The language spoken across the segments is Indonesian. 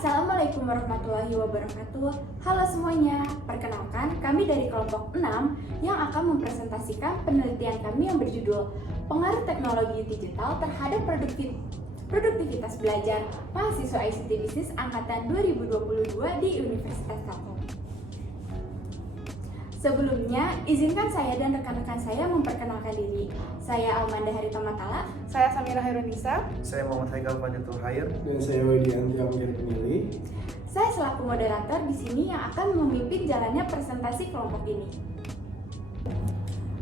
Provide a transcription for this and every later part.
Assalamualaikum warahmatullahi wabarakatuh. Halo semuanya, perkenalkan kami dari kelompok 6 yang akan mempresentasikan penelitian kami yang berjudul Pengaruh Teknologi Digital Terhadap Produktivitas Belajar Mahasiswa ICT Bisnis Angkatan 2022 di Universitas Telkom. Sebelumnya, izinkan saya dan rekan-rekan saya memperkenalkan diri. Saya Almanda Haritomatala. Saya Samira Hairunisa. Saya Muhammad Haikal Fadlatul Khair. Dan saya Widianti Amir Penili. Saya selaku moderator di sini yang akan memimpin jalannya presentasi kelompok ini.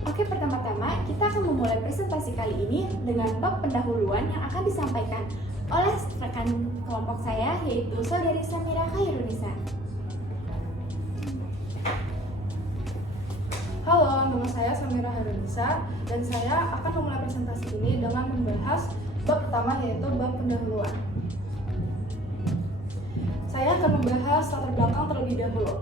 Oke, pertama-tama kita akan memulai presentasi kali ini dengan bab pendahuluan yang akan disampaikan oleh rekan kelompok saya, yaitu Saudari Samira Hairunisa. Halo, nama saya Samira Hairunisa dan saya akan memulai presentasi ini dengan membahas bab pertama, yaitu bab pendahuluan. Saya akan membahas latar belakang terlebih dahulu.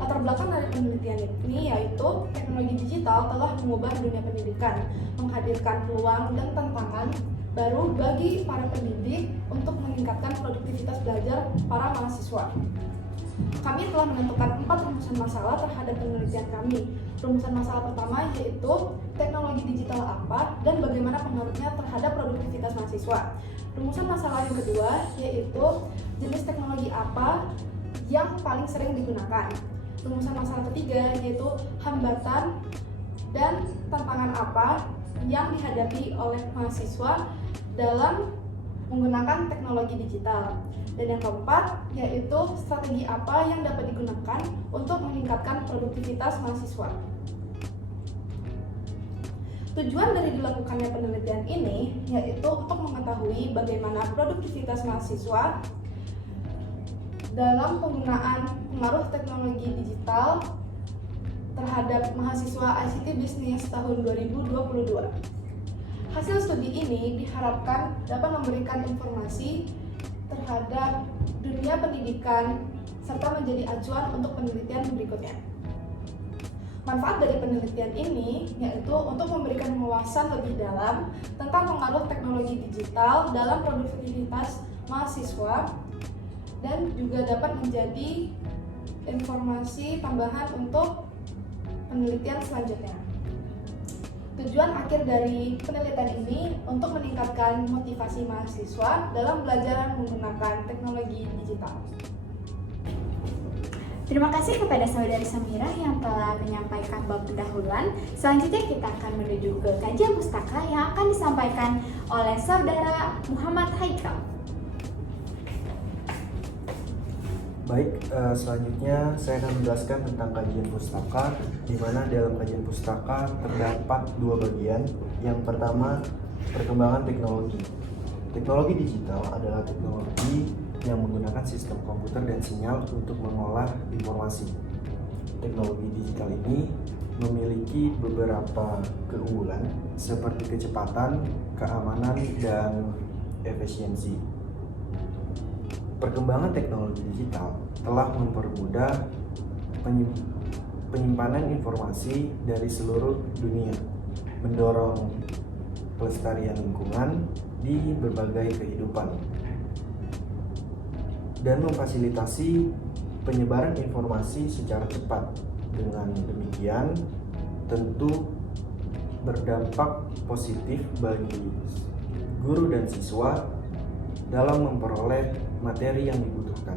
Latar belakang dari penelitian ini yaitu teknologi digital telah mengubah dunia pendidikan, menghadirkan peluang dan tantangan baru bagi para pendidik untuk meningkatkan produktivitas belajar para mahasiswa. Kami telah menentukan 4 rumusan masalah terhadap penelitian kami. Rumusan masalah pertama yaitu teknologi digital apa dan bagaimana pengaruhnya terhadap produktivitas mahasiswa. Rumusan masalah yang kedua yaitu jenis teknologi apa yang paling sering digunakan. Rumusan masalah ketiga yaitu hambatan dan tantangan apa yang dihadapi oleh mahasiswa dalam menggunakan teknologi digital. Dan yang keempat yaitu strategi apa yang dapat digunakan untuk meningkatkan produktivitas mahasiswa. Tujuan dari dilakukannya penelitian ini yaitu untuk mengetahui bagaimana produktivitas mahasiswa dalam penggunaan pengaruh teknologi digital terhadap mahasiswa ICT Bisnis tahun 2022. Hasil studi ini diharapkan dapat memberikan informasi terhadap dunia pendidikan serta menjadi acuan untuk penelitian berikutnya. Manfaat dari penelitian ini yaitu untuk memberikan wawasan lebih dalam tentang pengaruh teknologi digital dalam produktivitas mahasiswa dan juga dapat menjadi informasi tambahan untuk penelitian selanjutnya. Tujuan akhir dari penelitian ini untuk meningkatkan motivasi mahasiswa dalam belajar menggunakan teknologi digital. Terima kasih kepada Saudari Samira yang telah menyampaikan bab pendahuluan. Selanjutnya kita akan menuju ke kajian pustaka yang akan disampaikan oleh Saudara Muhammad Haikal. Baik, selanjutnya saya akan menjelaskan tentang kajian pustaka, di mana dalam kajian pustaka terdapat 2 bagian. Yang pertama, perkembangan teknologi. Teknologi digital adalah teknologi yang menggunakan sistem komputer dan sinyal untuk mengolah informasi. Teknologi digital ini memiliki beberapa keunggulan seperti kecepatan, keamanan, dan efisiensi. Perkembangan teknologi digital telah mempermudah penyimpanan informasi dari seluruh dunia, mendorong pelestarian lingkungan di berbagai kehidupan, dan memfasilitasi penyebaran informasi secara cepat. Dengan demikian, tentu berdampak positif bagi guru dan siswa dalam memperoleh materi yang dibutuhkan.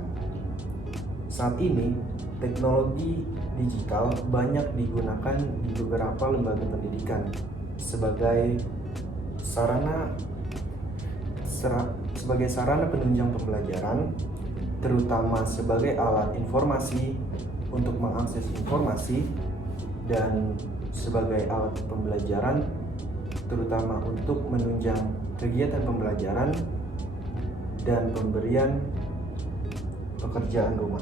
Saat ini, teknologi digital banyak digunakan di beberapa lembaga pendidikan sebagai sarana penunjang pembelajaran, terutama sebagai alat informasi untuk mengakses informasi, dan sebagai alat pembelajaran terutama untuk menunjang kegiatan pembelajaran dan pemberian pekerjaan rumah.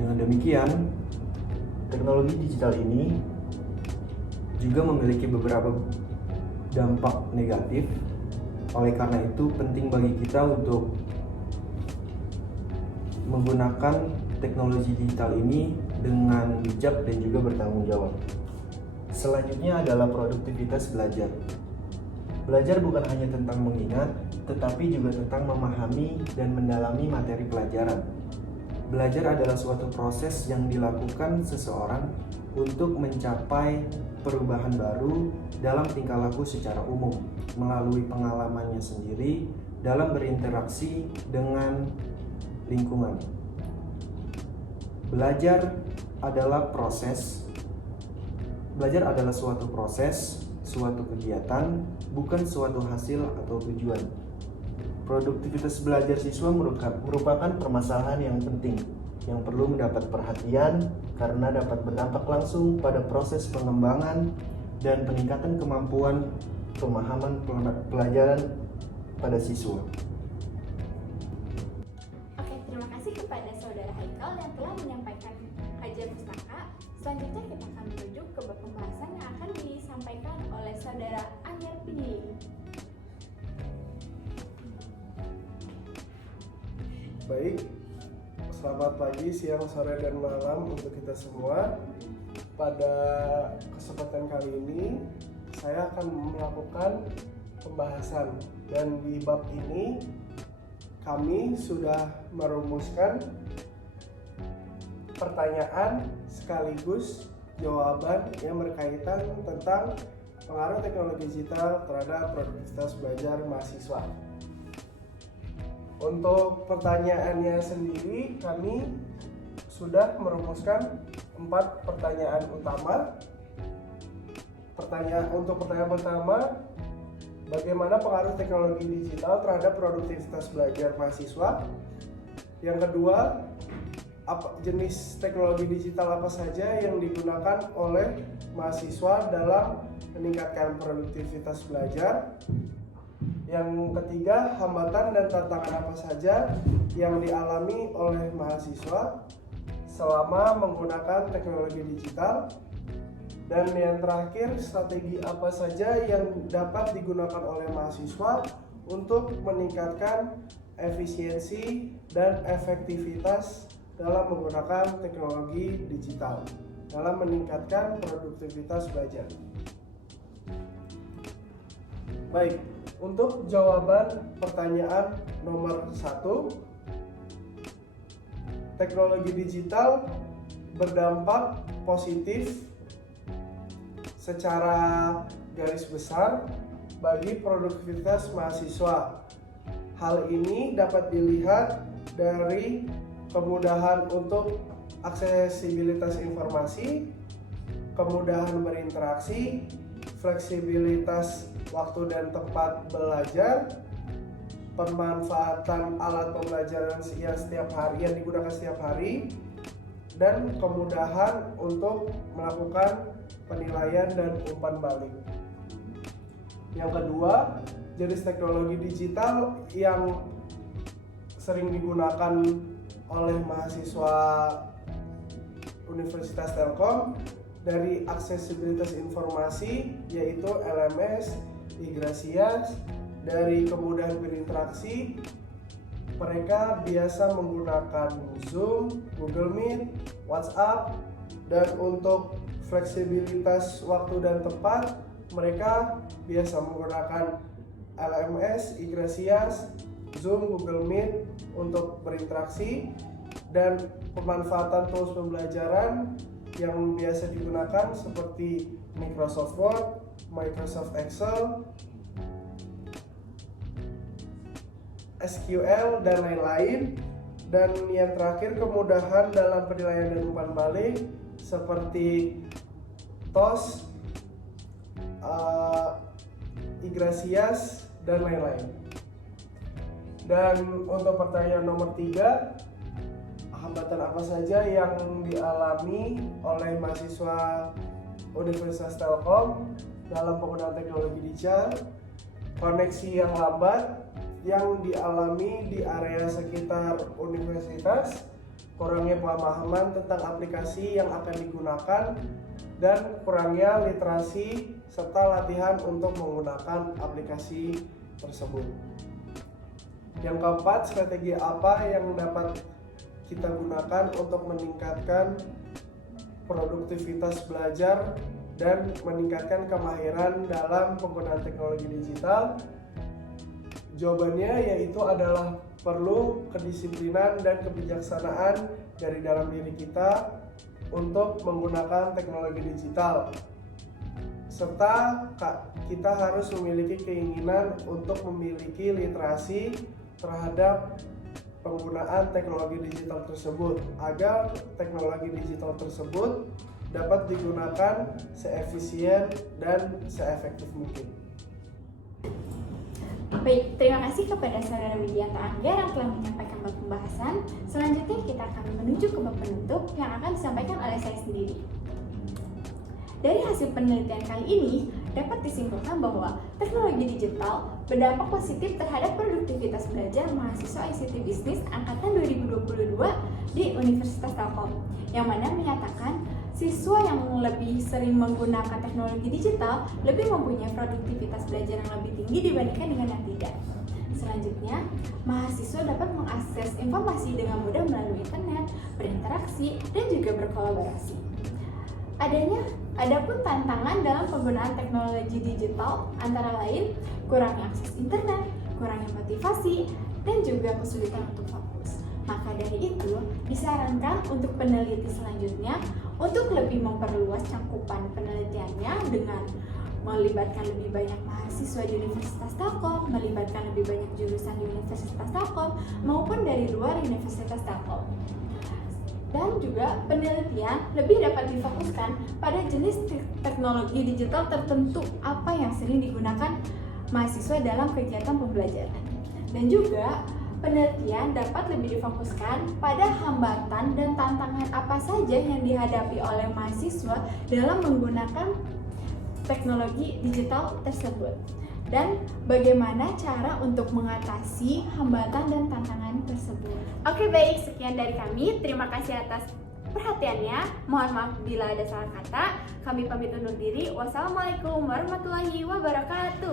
Dengan demikian, teknologi digital ini juga memiliki beberapa dampak negatif. Oleh karena itu, penting bagi kita untuk menggunakan teknologi digital ini dengan bijak dan juga bertanggung jawab. Selanjutnya adalah produktivitas belajar. Belajar bukan hanya tentang mengingat, tetapi juga tentang memahami dan mendalami materi pelajaran. Belajar adalah suatu proses yang dilakukan seseorang untuk mencapai perubahan baru dalam tingkah laku secara umum, melalui pengalamannya sendiri dalam berinteraksi dengan lingkungan. Belajar adalah suatu proses, suatu kegiatan, bukan suatu hasil atau tujuan. Produktivitas belajar siswa merupakan permasalahan yang penting, yang perlu mendapat perhatian karena dapat berdampak langsung pada proses pengembangan dan peningkatan kemampuan pemahaman pelajaran pada siswa. Oke, terima kasih kepada Saudara Haikal yang telah menyampaikan kajian pustaka. Selanjutnya kita akan menuju ke pembahasan yang akan disampaikan oleh Saudara Anyar Pinili. Baik, selamat pagi, siang, sore, dan malam untuk kita semua. Pada kesempatan kali ini, saya akan melakukan pembahasan, dan di bab ini kami sudah merumuskan pertanyaan sekaligus jawaban yang berkaitan tentang pengaruh teknologi digital terhadap produktivitas belajar mahasiswa. Untuk pertanyaannya sendiri, kami sudah merumuskan 4 pertanyaan utama. Untuk pertanyaan pertama, bagaimana pengaruh teknologi digital terhadap produktivitas belajar mahasiswa? Yang kedua, jenis teknologi digital apa saja yang digunakan oleh mahasiswa dalam meningkatkan produktivitas belajar? Yang ketiga, hambatan dan tantangan apa saja yang dialami oleh mahasiswa selama menggunakan teknologi digital? Dan yang terakhir, strategi apa saja yang dapat digunakan oleh mahasiswa untuk meningkatkan efisiensi dan efektivitas dalam menggunakan teknologi digital dalam meningkatkan produktivitas belajar. Baik, untuk jawaban pertanyaan nomor 1, teknologi digital berdampak positif secara garis besar bagi produktivitas mahasiswa. Hal ini dapat dilihat dari kemudahan untuk aksesibilitas informasi, kemudahan berinteraksi, fleksibilitas waktu dan tempat belajar, pemanfaatan alat pembelajaran yang digunakan setiap hari, dan kemudahan untuk melakukan penilaian dan umpan balik. Yang kedua, jenis teknologi digital yang sering digunakan oleh mahasiswa Universitas Telkom dari aksesibilitas informasi, yaitu LMS, Igrasias. Dari kemudahan berinteraksi, mereka biasa menggunakan Zoom, Google Meet, WhatsApp. Dan untuk fleksibilitas waktu dan tempat, mereka biasa menggunakan LMS, Igrasias, Zoom, Google Meet untuk berinteraksi. Dan pemanfaatan tools pembelajaran yang biasa digunakan seperti Microsoft Word, Microsoft Excel, SQL, dan lain-lain. Dan yang terakhir, kemudahan dalam penilaian dan umpan balik seperti TOS, Igrasias, dan lain-lain. Dan untuk pertanyaan nomor 3, hambatan apa saja yang dialami oleh mahasiswa Universitas Telkom dalam penggunaan teknologi digital? Koneksi yang lambat yang dialami di area sekitar universitas, kurangnya pemahaman tentang aplikasi yang akan digunakan, dan kurangnya literasi serta latihan untuk menggunakan aplikasi tersebut. Yang keempat, strategi apa yang dapat kita gunakan untuk meningkatkan produktivitas belajar dan meningkatkan kemahiran dalam penggunaan teknologi digital? Jawabannya yaitu adalah perlu kedisiplinan dan kebijaksanaan dari dalam diri kita untuk menggunakan teknologi digital. Serta kita harus memiliki keinginan untuk memiliki literasi terhadap penggunaan teknologi digital tersebut agar teknologi digital tersebut dapat digunakan seefisien dan seefektif mungkin. Baik, terima kasih kepada Saudara Widianto Angger yang telah menyampaikan bab pembahasan. Selanjutnya kita akan menuju ke bab penutup yang akan disampaikan oleh saya sendiri. Dari hasil penelitian kali ini, dapat disimpulkan bahwa teknologi digital berdampak positif terhadap produktivitas belajar mahasiswa ICT Bisnis angkatan 2022 di Universitas Telkom, yang mana menyatakan siswa yang lebih sering menggunakan teknologi digital lebih mempunyai produktivitas belajar yang lebih tinggi dibandingkan dengan yang tidak. Selanjutnya, mahasiswa dapat mengakses informasi dengan mudah melalui internet, berinteraksi, dan juga berkolaborasi. Adapun tantangan dalam penggunaan teknologi digital antara lain kurangnya akses internet, kurangnya motivasi, dan juga kesulitan untuk fokus. Maka dari itu, disarankan untuk peneliti selanjutnya untuk lebih memperluas cakupan penelitiannya dengan melibatkan lebih banyak mahasiswa di Universitas Telkom, melibatkan lebih banyak jurusan di Universitas Telkom maupun dari luar Universitas Telkom. Dan juga penelitian lebih dapat difokuskan pada jenis teknologi digital tertentu apa yang sering digunakan mahasiswa dalam kegiatan pembelajaran. Dan juga penelitian dapat lebih difokuskan pada hambatan dan tantangan apa saja yang dihadapi oleh mahasiswa dalam menggunakan teknologi digital tersebut. Dan bagaimana cara untuk mengatasi hambatan dan tantangan tersebut. Oke, baik, sekian dari kami. Terima kasih atas perhatiannya. Mohon maaf bila ada salah kata. Kami pamit undur diri. Wassalamualaikum warahmatullahi wabarakatuh.